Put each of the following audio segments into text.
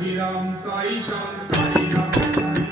Ram Sai Sham Sai Ram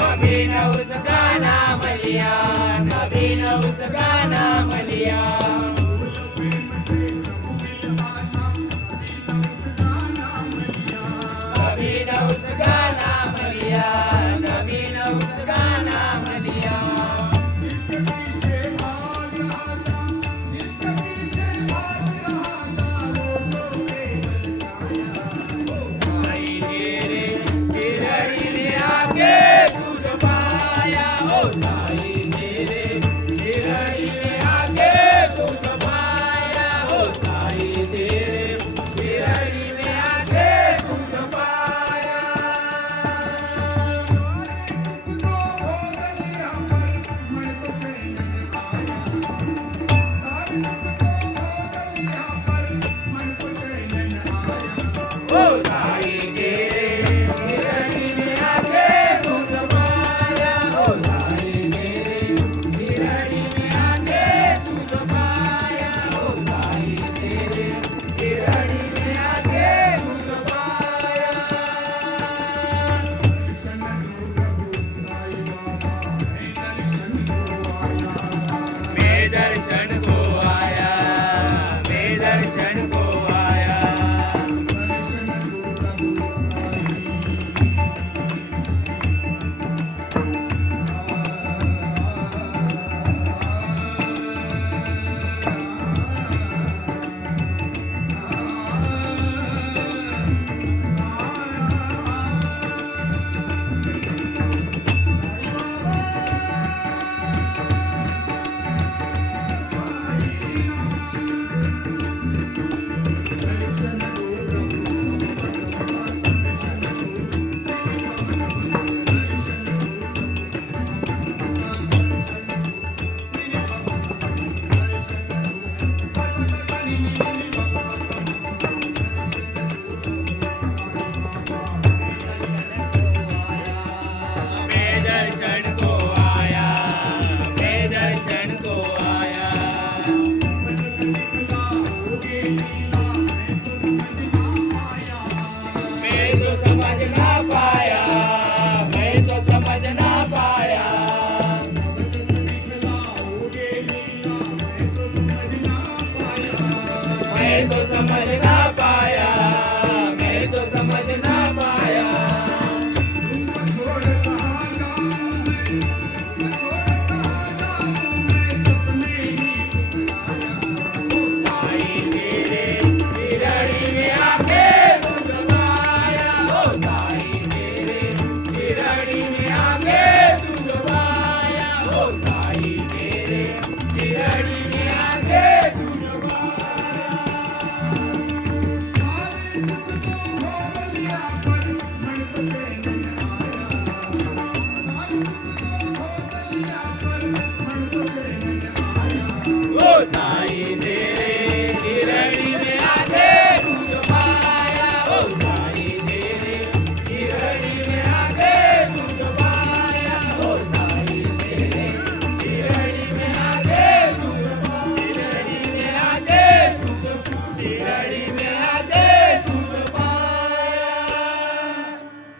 कभी न उसका नाम लिया कभी